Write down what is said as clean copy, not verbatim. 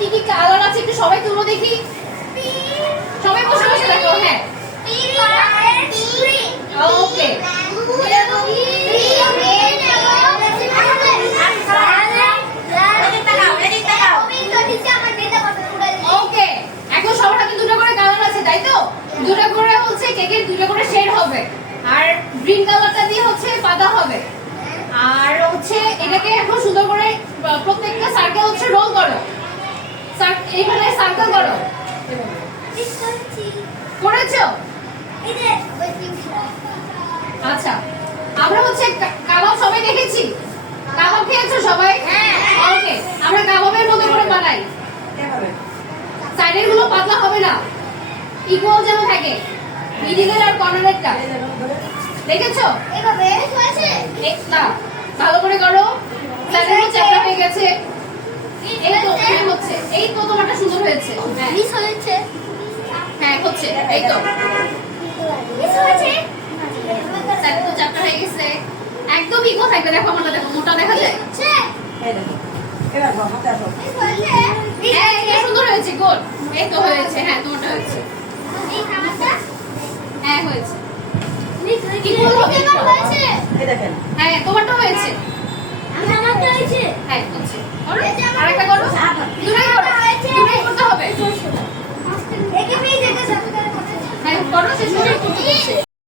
কি কি কালার আছে একটু সবাই তুলো দেখি। সবাই বসে বসে দেখো। হ্যাঁ ওকে ওকে। এখন সবার হাতে দুটো করে কালার আছে তাই তো? দুটো করে হচ্ছে কেকের দুটো করে শেড হবে। আর গ্রিন কালারটা দিয়ে হচ্ছে পাতা হবে। আর হচ্ছে এটাকে এখন সুন্দর করে প্রত্যেকটা সার্কেল হচ্ছে রোল করো। এইখানে সার্কেল করো। করেছো? আচ্ছা আমরা হচ্ছে কাবাব সবাই দেখেছি। কাবাব খেয়েছো সবাই? ওকে আমরা কাবাবের মতো করে বানাই। সাইডের গুলো পাতলা হবে না, ইকুয়াল যেন থাকে, মিডিলের আর কর্নারেরটা। দেখেছো? এভাবে হয়েছে না ভালো করে করো। সাইডের গুলো চ্যাপটা হয়ে গেছে। এই তো হচ্ছে, এই তো তোমারটা সুন্দর হয়েছে। মিস হয়েছে হ্যাঁ হচ্ছে, এই তো মিস হয়েছে সাইডে তো চ্যাপটা হয়ে গেছে। একদম ইকুয়াল থাকবে। দেখো আমারটা দেখো, মোটা দেখা যায়। এবার হাতে আসো। মিস হয়েছে হ্যাঁ এটা সুন্দর হয়েছে, গোল। এই তো হয়েছে। হ্যাঁ তোমারটা হয়েছে। এই খাবারটা হ্যাঁ হয়েছে। মিস হয়েছে কি বলবো? হয়েছে এই দেখেন